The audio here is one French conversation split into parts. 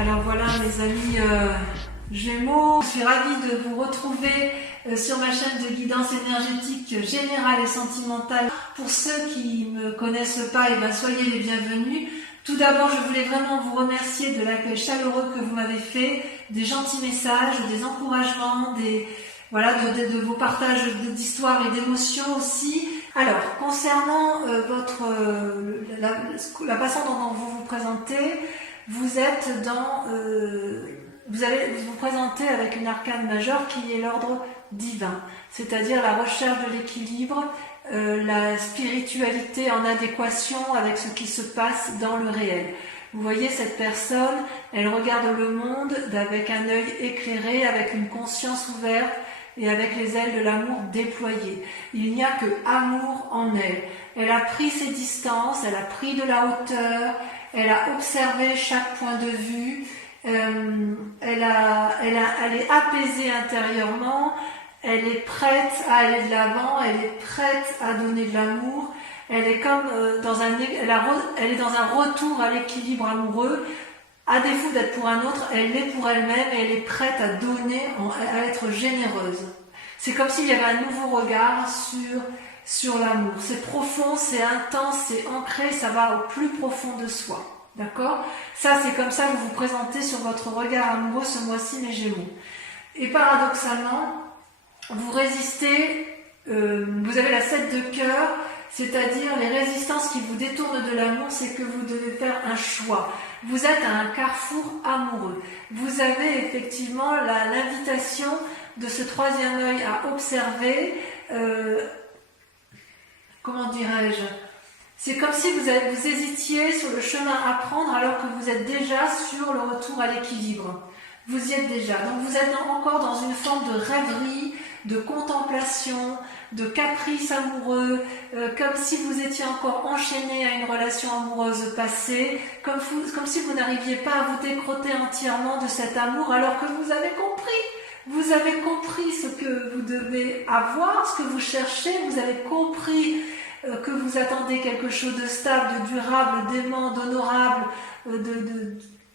Alors voilà mes amis Gémeaux, je suis ravie de vous retrouver sur ma chaîne de guidance énergétique générale et sentimentale. Pour ceux qui ne me connaissent pas, soyez les bienvenus. Tout d'abord, je voulais vraiment vous remercier de l'accueil chaleureux que vous m'avez fait, des gentils messages, des encouragements, de vos partages d'histoires et d'émotions aussi. Alors, concernant la façon dont vous vous présentez, vous allez vous présenter avec une arcane majeure qui est l'ordre divin, c'est-à-dire la recherche de l'équilibre, la spiritualité en adéquation avec ce qui se passe dans le réel. Vous voyez cette personne, elle regarde le monde avec un œil éclairé, avec une conscience ouverte et avec les ailes de l'amour déployées. Il n'y a que amour en elle. Elle a pris ses distances, elle a pris de la hauteur, elle a observé chaque point de vue, elle est apaisée intérieurement, elle est prête à aller de l'avant, elle est prête à donner de l'amour, elle est comme elle est dans un retour à l'équilibre amoureux. À défaut d'être pour un autre, elle l'est pour elle-même et elle est prête à donner, à être généreuse. C'est comme s'il y avait un nouveau regard sur l'amour. C'est profond, c'est intense, c'est ancré, ça va au plus profond de soi. D'accord ? Ça, c'est comme ça que vous vous présentez sur votre regard amoureux ce mois-ci, mes Gémeaux. Et paradoxalement, vous résistez, vous avez la 7 de cœur, c'est-à-dire les résistances qui vous détournent de l'amour, c'est que vous devez faire un choix. Vous êtes à un carrefour amoureux. Vous avez effectivement l'invitation de ce troisième œil à observer, comment dirais-je ? C'est comme si vous hésitiez sur le chemin à prendre alors que vous êtes déjà sur le retour à l'équilibre. Vous y êtes déjà. Donc vous êtes encore dans une forme de rêverie, de contemplation, de caprice amoureux, comme si vous étiez encore enchaîné à une relation amoureuse passée, comme si vous n'arriviez pas à vous décrotter entièrement de cet amour alors que vous avez compris. Vous avez compris ce que vous devez avoir, ce que vous cherchez, vous avez compris que vous attendez quelque chose de stable, de durable, d'aimant, d'honorable,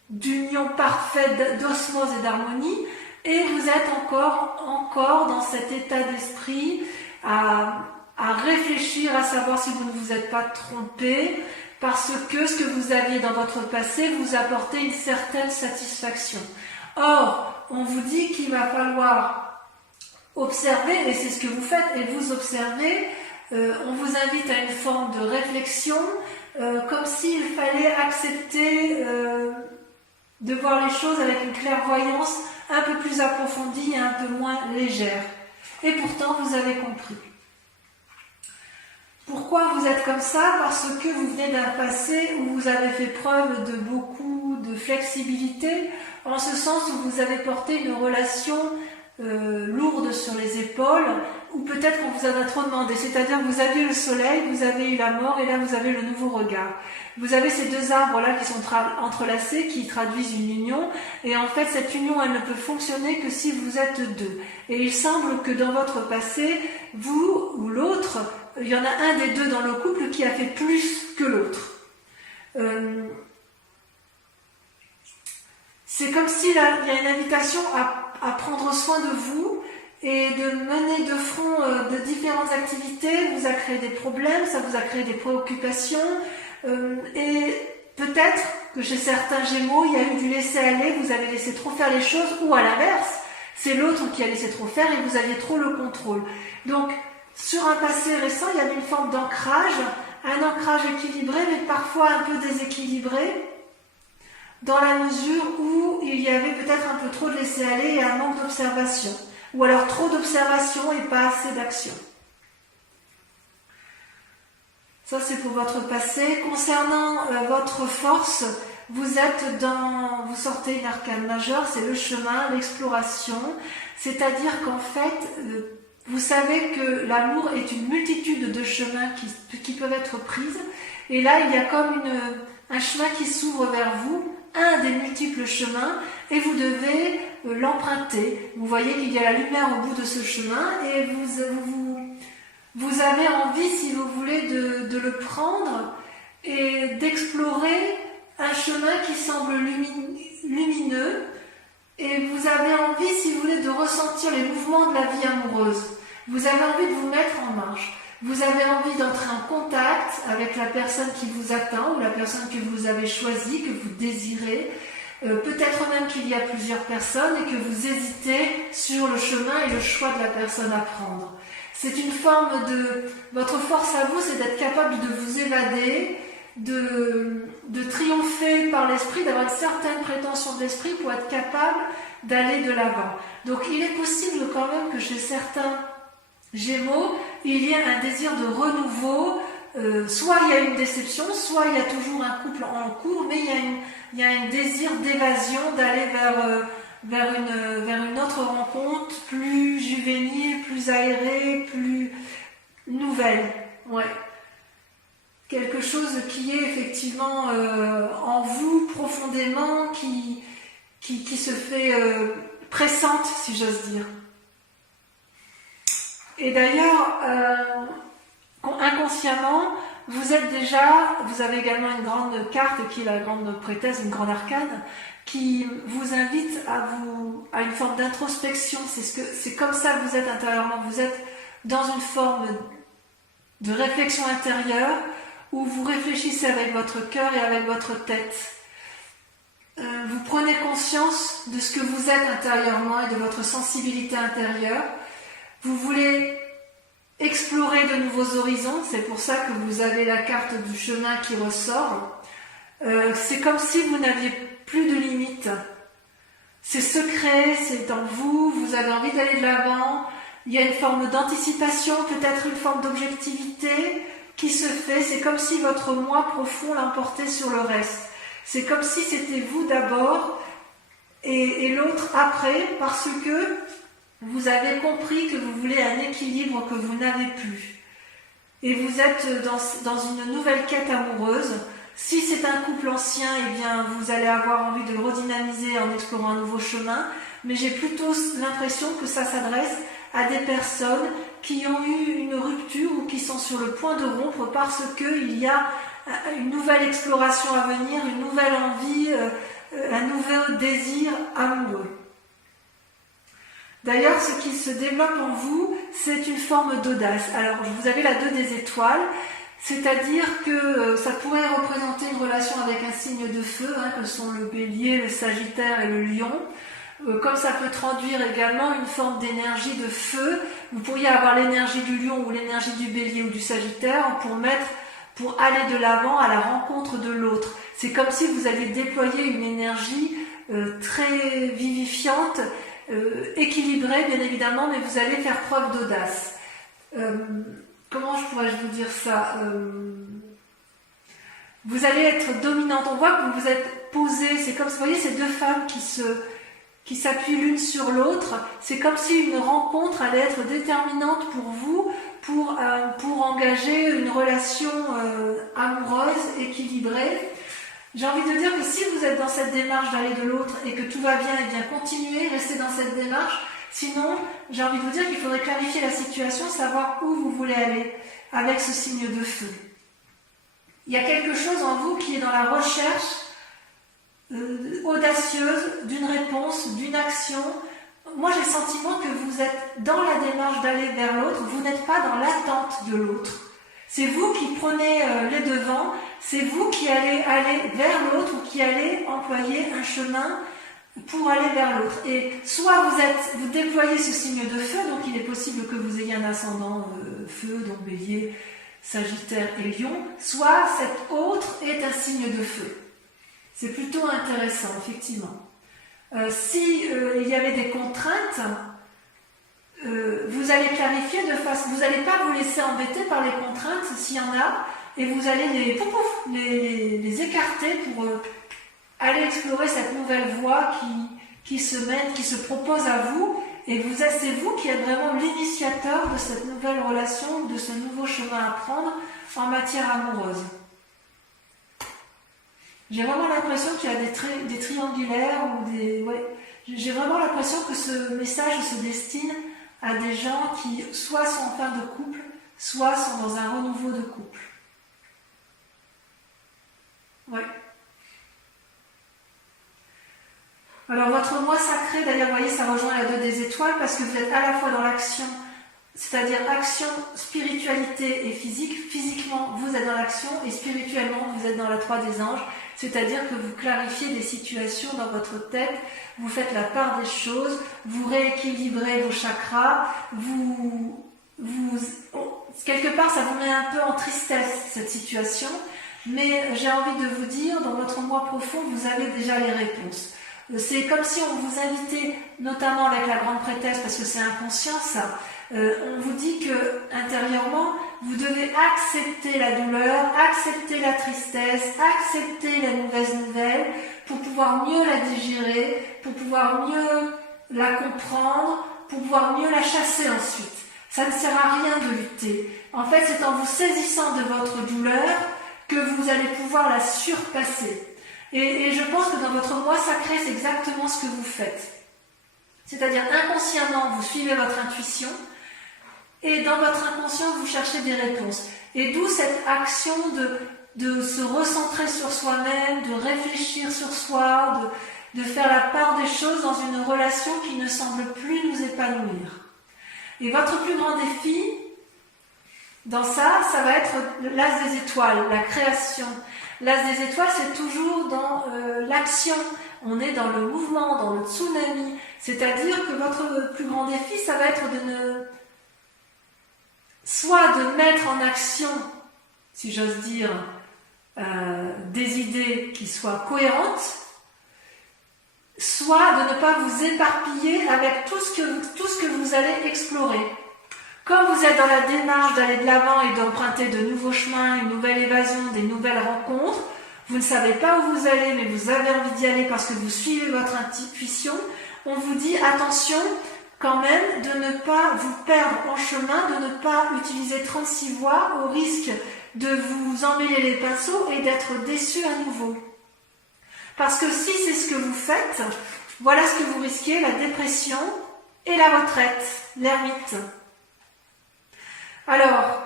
d'union parfaite, d'osmose et d'harmonie, et vous êtes encore dans cet état d'esprit à réfléchir, à savoir si vous ne vous êtes pas trompé, parce que ce que vous aviez dans votre passé vous apportait une certaine satisfaction. Or, on vous dit qu'il va falloir observer, et c'est ce que vous faites, et vous observez. On vous invite à une forme de réflexion, comme s'il fallait accepter de voir les choses avec une clairvoyance un peu plus approfondie et un peu moins légère. Et pourtant, vous avez compris. Pourquoi vous êtes comme ça ? Parce que vous venez d'un passé où vous avez fait preuve de beaucoup de flexibilité, en ce sens où vous avez porté une relation lourde sur les épaules, ou peut-être qu'on vous en a trop demandé, c'est-à-dire que vous aviez le soleil, vous avez eu la mort, et là vous avez le nouveau regard. Vous avez ces deux arbres-là qui sont entrelacés, qui traduisent une union, et en fait cette union, elle ne peut fonctionner que si vous êtes deux. Et il semble que dans votre passé, vous ou l'autre, il y en a un des deux dans le couple qui a fait plus que l'autre. C'est comme s'il y a une invitation à prendre soin de vous et de mener de front de différentes activités. Vous a créé des problèmes, ça vous a créé des préoccupations, et peut-être que chez certains Gémeaux, il y a eu du laisser-aller, vous avez laissé trop faire les choses, ou à l'inverse, c'est l'autre qui a laissé trop faire et vous aviez trop le contrôle. Donc, sur un passé récent, il y avait une forme d'ancrage, un ancrage équilibré, mais parfois un peu déséquilibré, dans la mesure où il y avait peut-être un peu trop de laisser-aller et un manque d'observation, ou alors trop d'observation et pas assez d'action. Ça, c'est pour votre passé. Concernant votre force, vous sortez une arcane majeure, c'est le chemin, l'exploration, c'est-à-dire qu'en fait, vous savez que l'amour est une multitude de chemins qui peuvent être prises, et là, il y a comme un chemin qui s'ouvre vers vous, un des multiples chemins, et vous devez l'emprunter. Vous voyez qu'il y a la lumière au bout de ce chemin, et vous avez envie, si vous voulez, de le prendre et d'explorer un chemin qui semble lumineux, avez envie, si vous voulez, de ressentir les mouvements de la vie amoureuse. Vous avez envie de vous mettre en marche. Vous avez envie d'entrer en contact avec la personne qui vous attend ou la personne que vous avez choisie, que vous désirez. Peut-être même qu'il y a plusieurs personnes et que vous hésitez sur le chemin et le choix de la personne à prendre. C'est une forme de... Votre force à vous, c'est d'être capable de vous évader, de triompher par l'esprit, d'avoir une certaine prétention de l'esprit pour être capable d'aller de l'avant. Donc il est possible quand même que chez certains Gémeaux, il y ait un désir de renouveau, soit il y a une déception, soit il y a toujours un couple en cours, mais il y a un désir d'évasion, d'aller vers une autre rencontre, plus juvénile, plus aérée, plus nouvelle. Ouais. Quelque chose qui est effectivement en vous profondément, qui se fait pressante, si j'ose dire. Et d'ailleurs, inconsciemment, vous avez également une grande carte qui est la grande prêtresse, une grande arcane, qui vous invite à une forme d'introspection. C'est comme ça que vous êtes intérieurement. Vous êtes dans une forme de réflexion intérieure où vous réfléchissez avec votre cœur et avec votre tête. Vous prenez conscience de ce que vous êtes intérieurement et de votre sensibilité intérieure. Vous voulez explorer de nouveaux horizons, c'est pour ça que vous avez la carte du chemin qui ressort. C'est comme si vous n'aviez plus de limites. C'est secret, c'est en vous, vous avez envie d'aller de l'avant. Il y a une forme d'anticipation, peut-être une forme d'objectivité qui se fait. C'est comme si votre moi profond l'emportait sur le reste. C'est comme si c'était vous d'abord et l'autre après, parce que vous avez compris que vous voulez un équilibre que vous n'avez plus. Et vous êtes dans une nouvelle quête amoureuse. Si c'est un couple ancien, eh bien, vous allez avoir envie de le redynamiser en explorant un nouveau chemin. Mais j'ai plutôt l'impression que ça s'adresse à des personnes qui ont eu une rupture ou qui sont sur le point de rompre parce qu'il y a une nouvelle exploration à venir, une nouvelle envie, un nouveau désir amoureux. D'ailleurs, ce qui se développe en vous, c'est une forme d'audace. Alors, vous avez la 2 des étoiles, c'est-à-dire que ça pourrait représenter une relation avec un signe de feu, que sont le bélier, le sagittaire et le lion. Comme ça peut traduire également une forme d'énergie de feu, vous pourriez avoir l'énergie du lion ou l'énergie du bélier ou du sagittaire pour aller de l'avant à la rencontre de l'autre. C'est comme si vous alliez déployer une énergie très vivifiante, équilibrée bien évidemment, mais vous allez faire preuve d'audace. Comment pourrais-je vous dire ça, vous allez être dominante. On voit que vous êtes posée. C'est comme, vous voyez, ces 2 femmes qui s'appuient l'une sur l'autre. C'est comme si une rencontre allait être déterminante pour vous, pour engager une relation amoureuse, équilibrée. J'ai envie de dire que si vous êtes dans cette démarche d'aller de l'autre et que tout va bien, eh bien continuez, restez dans cette démarche. Sinon, j'ai envie de vous dire qu'il faudrait clarifier la situation, savoir où vous voulez aller avec ce signe de feu. Il y a quelque chose en vous qui est dans la recherche audacieuse d'une réponse, d'une action. Moi, j'ai le sentiment que vous êtes dans la démarche d'aller vers l'autre, vous n'êtes pas dans l'attente de l'autre. C'est vous qui prenez les devants, c'est vous qui allez aller vers l'autre ou qui allez employer un chemin pour aller vers l'autre. Et soit vous déployez ce signe de feu, donc il est possible que vous ayez un ascendant feu, donc bélier, sagittaire et lion, soit cet autre est un signe de feu. C'est plutôt intéressant, effectivement. Si il y avait des contraintes, vous allez clarifier de façon, vous n'allez pas vous laisser embêter par les contraintes s'il y en a, et vous allez les écarter pour aller explorer cette nouvelle voie qui se mène, qui se propose à vous, et c'est vous qui êtes vraiment l'initiateur de cette nouvelle relation, de ce nouveau chemin à prendre en matière amoureuse. J'ai vraiment l'impression qu'il y a des triangulaires ou des... Ouais, j'ai vraiment l'impression que ce message se destine à des gens qui soit sont en fin de couple, soit sont dans un renouveau de couple. Ouais. Alors votre moi sacré, d'ailleurs, vous voyez, ça rejoint la 2 des étoiles parce que vous êtes à la fois dans l'action, c'est-à-dire action, spiritualité et physique. Physiquement, vous êtes dans l'action et spirituellement, vous êtes dans la 3 des anges. C'est-à-dire que vous clarifiez des situations dans votre tête, vous faites la part des choses, vous rééquilibrez vos chakras, quelque part, ça vous met un peu en tristesse, cette situation. Mais j'ai envie de vous dire, dans votre moi profond, vous avez déjà les réponses. C'est comme si on vous invitait, notamment avec la grande prêtresse, parce que c'est inconscient ça, on vous dit que intérieurement, vous devez accepter la douleur, accepter la tristesse, accepter la mauvaise nouvelle, pour pouvoir mieux la digérer, pour pouvoir mieux la comprendre, pour pouvoir mieux la chasser ensuite. Ça ne sert à rien de lutter. En fait, c'est en vous saisissant de votre douleur que vous allez pouvoir la surpasser. Et je pense que dans votre moi sacré, c'est exactement ce que vous faites. C'est-à-dire inconsciemment, vous suivez votre intuition et dans votre inconscient, vous cherchez des réponses. Et d'où cette action de se recentrer sur soi-même, de réfléchir sur soi, de faire la part des choses dans une relation qui ne semble plus nous épanouir. Et votre plus grand défi, dans ça va être l'as des étoiles, la création. L'as des étoiles, c'est toujours dans l'action. On est dans le mouvement, dans le tsunami. C'est-à-dire que votre plus grand défi, ça va être soit de mettre en action, si j'ose dire, des idées qui soient cohérentes, soit de ne pas vous éparpiller avec tout ce que vous allez explorer. Comme vous êtes dans la démarche d'aller de l'avant et d'emprunter de nouveaux chemins, une nouvelle évasion, des nouvelles rencontres, vous ne savez pas où vous allez, mais vous avez envie d'y aller parce que vous suivez votre intuition, on vous dit attention quand même de ne pas vous perdre en chemin, de ne pas utiliser 36 voies au risque de vous emmêler les pinceaux et d'être déçu à nouveau. Parce que si c'est ce que vous faites, voilà ce que vous risquez, la dépression et la retraite, l'ermite. Alors,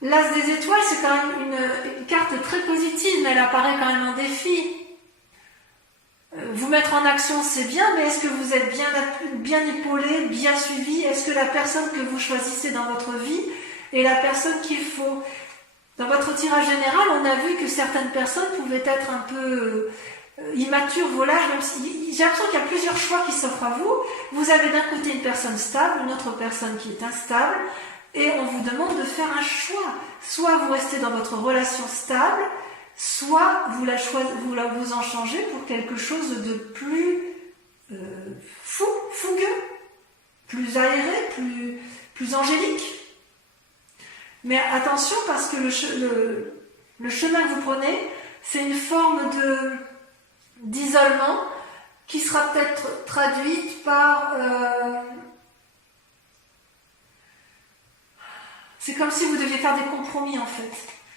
l'as des étoiles, c'est quand même une carte très positive, mais elle apparaît quand même en défi. Vous mettre en action, c'est bien, mais est-ce que vous êtes bien épaulé, bien suivi? Est-ce que la personne que vous choisissez dans votre vie est la personne qu'il faut? Dans votre tirage général, on a vu que certaines personnes pouvaient être un peu immatures, volages, même si j'ai l'impression qu'il y a plusieurs choix qui s'offrent à vous. Vous avez d'un côté une personne stable, une autre personne qui est instable, et on vous demande de faire un choix. Soit vous restez dans votre relation stable, soit vous en changez pour quelque chose de plus fougueux, plus aéré, plus angélique. Mais attention parce que le chemin que vous prenez, c'est une forme d'isolement qui sera peut-être traduite par... c'est comme si vous deviez faire des compromis en fait.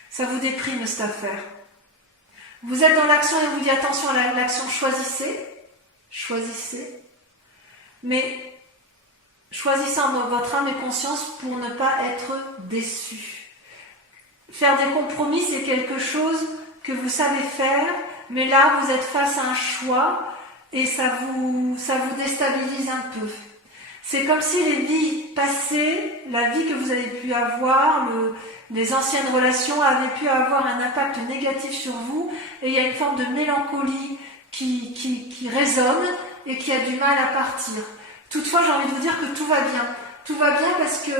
Ça vous déprime cette affaire. Vous êtes dans l'action et vous dit attention à l'action, choisissez. Mais choisissez en votre âme et conscience pour ne pas être déçu. Faire des compromis, c'est quelque chose que vous savez faire, mais là, vous êtes face à un choix et ça vous déstabilise un peu. C'est comme si les vies passées, la vie que vous avez pu avoir, les anciennes relations avaient pu avoir un impact négatif sur vous et il y a une forme de mélancolie qui résonne et qui a du mal à partir. Toutefois, j'ai envie de vous dire que tout va bien. Tout va bien parce que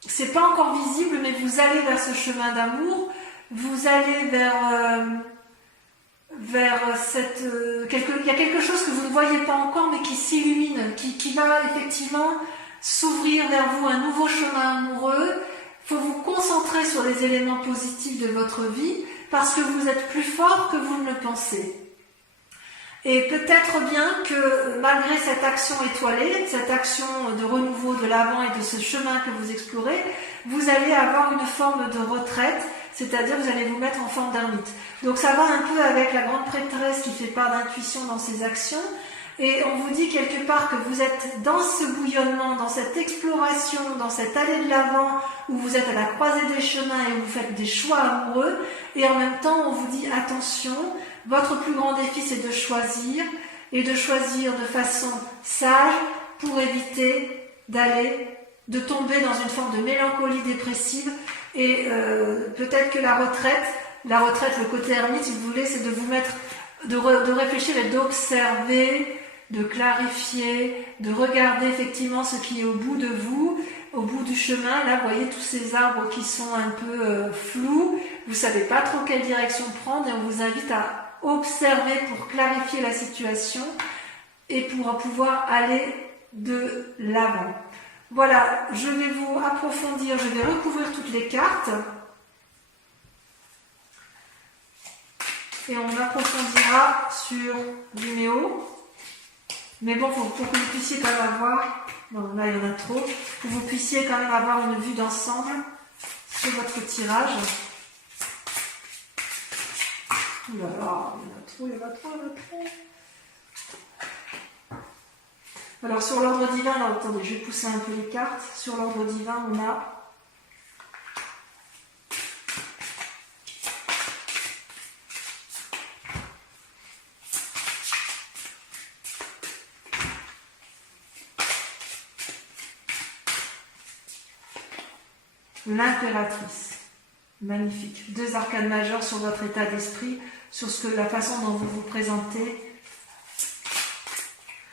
c'est pas encore visible, mais vous allez vers ce chemin d'amour, vous allez vers cette... il y a quelque chose que vous ne voyez pas encore, mais qui s'illumine, qui va effectivement s'ouvrir vers vous, un nouveau chemin amoureux. Il faut vous concentrer sur les éléments positifs de votre vie, parce que vous êtes plus fort que vous ne le pensez. Et peut-être bien que malgré cette action étoilée, cette action de renouveau de l'avant et de ce chemin que vous explorez, vous allez avoir une forme de retraite, c'est-à-dire vous allez vous mettre en forme d'ermite. Donc ça va un peu avec la grande prêtresse qui fait part d'intuition dans ses actions, et on vous dit quelque part que vous êtes dans ce bouillonnement, dans cette exploration, dans cette allée de l'avant, où vous êtes à la croisée des chemins et où vous faites des choix amoureux, et en même temps on vous dit attention, votre plus grand défi c'est de choisir, et de choisir de façon sage pour éviter de tomber dans une forme de mélancolie dépressive et peut-être que la retraite, le côté ermite si vous voulez, c'est de vous mettre, de réfléchir et d'observer, de clarifier, de regarder effectivement ce qui est au bout de vous, au bout du chemin. Là, vous voyez tous ces arbres qui sont un peu flous, vous ne savez pas trop quelle direction prendre et on vous invite à observer pour clarifier la situation et pour pouvoir aller de l'avant. Voilà, je vais vous approfondir, je vais recouvrir toutes les cartes et on approfondira sur Vimeo. Mais bon, pour que vous puissiez quand même avoir, non là il y en a trop, pour que vous puissiez quand même avoir une vue d'ensemble sur votre tirage. Ouh là là, il y en a trop. Alors sur l'ordre divin, là, attendez, je vais pousser un peu les cartes. Sur l'ordre divin, on a l'impératrice. Magnifique. 2 arcanes majeures sur votre état d'esprit, sur la façon dont vous vous présentez.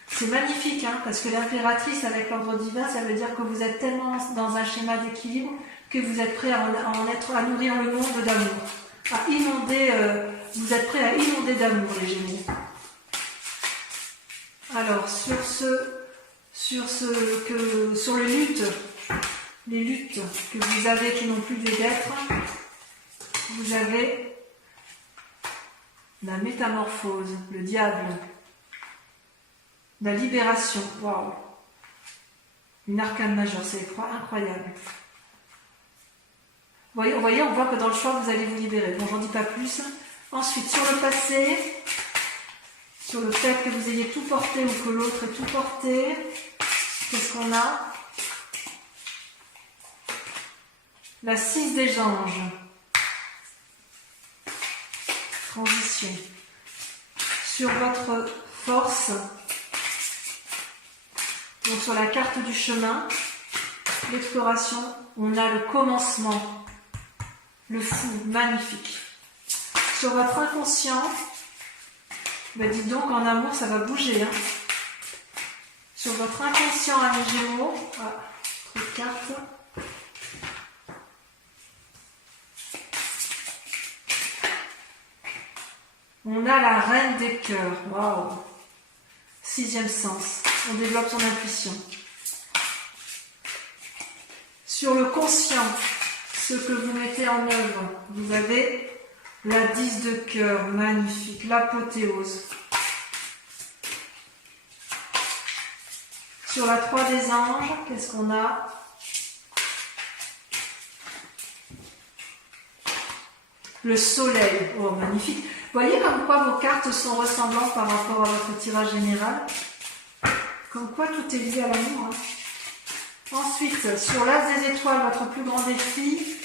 C'est magnifique, hein, parce que l'impératrice avec l'ordre divin, ça veut dire que vous êtes tellement dans un schéma d'équilibre que vous êtes prêt à nourrir le monde d'amour. Vous êtes prêt à inonder d'amour, les Gémeaux. Alors, sur les luttes que vous avez qui n'ont plus lieu d'être, vous avez la métamorphose, le diable, la libération, waouh, une arcane majeure, c'est incroyable. Vous voyez, on voit que dans le choix, vous allez vous libérer. Bon, j'en dis pas plus. Ensuite, sur le passé, sur le fait que vous ayez tout porté ou que l'autre ait tout porté, qu'est-ce qu'on a? La 6 des anges. Transition. Sur votre force, donc sur la carte du chemin, l'exploration, on a le commencement, le fou, magnifique. Sur votre inconscient, dites donc en amour ça va bouger. Hein. Sur votre inconscient, amis Gémeaux, trop de cartes. On a la reine des cœurs, waouh, 6e sens, on développe son intuition. Sur le conscient, ce que vous mettez en œuvre, vous avez la 10 de cœur, magnifique, l'apothéose. Sur la 3 des anges, qu'est-ce qu'on a? Le soleil, oh magnifique. Vous voyez comme quoi vos cartes sont ressemblantes par rapport à votre tirage général? Comme quoi tout est lié à l'amour. Hein. Ensuite, sur l'as des étoiles, votre plus grand défi.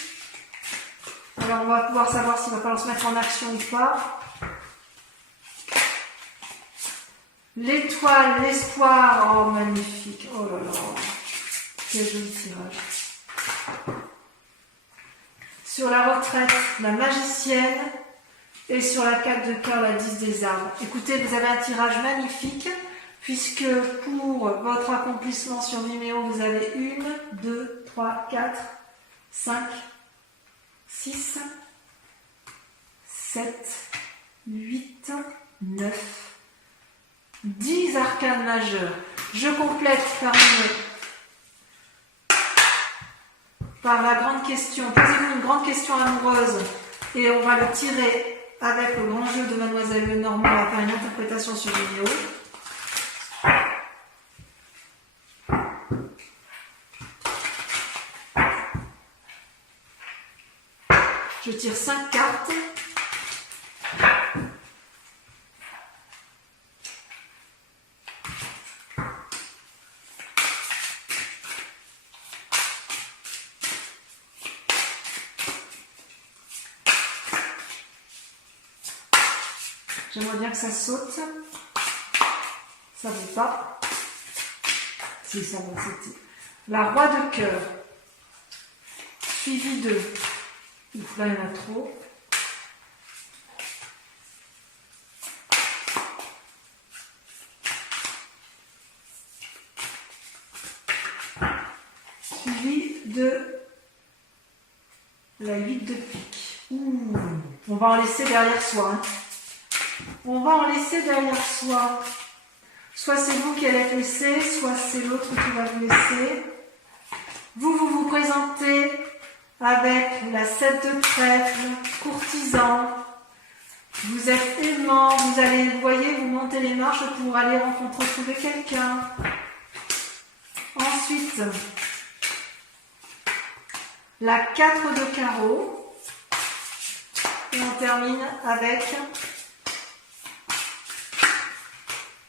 Alors on va pouvoir savoir s'il va falloir se mettre en action ou pas. L'étoile, l'espoir, oh magnifique, oh là là, quel joli tirage. Sur la retraite, la magicienne. Et sur la 4 de cœur, la 10 des arbres. Écoutez, vous avez un tirage magnifique, puisque pour votre accomplissement sur Vimeo, vous avez 1, 2, 3, 4, 5, 6, 7, 8, 9, 10 arcanes majeures. Je complète par la grande question. Posez-vous une grande question amoureuse et on va le tirer avec le grand jeu de Mademoiselle Lenormand. On va faire une interprétation sur vidéo. Je tire 5 cartes. J'aimerais bien que ça saute. Ça ne veut pas. Si, ça va, c'était. La roi de cœur. Suivi de. Ouf, là, il y en a trop. Suivi de la 8 de pique. Ouh. On va en laisser derrière soi. Hein. On va en laisser derrière soi. Soit c'est vous qui allez être laissé, soit c'est l'autre qui va vous laisser. Vous vous présentez avec la 7 de trèfle, courtisan. Vous êtes aimant, vous allez, vous voyez, vous montez les marches pour aller retrouver quelqu'un. Ensuite, la 4 de carreau. Et on termine avec...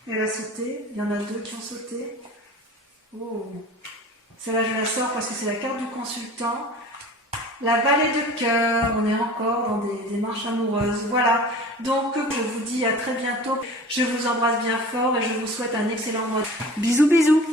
Elle a sauté, il y en a 2 qui ont sauté. Oh. Celle-là, je la sors parce que c'est la carte du consultant. La vallée de cœur, on est encore dans des marches amoureuses. Voilà, donc je vous dis à très bientôt. Je vous embrasse bien fort et je vous souhaite un excellent mois. Bisous, bisous.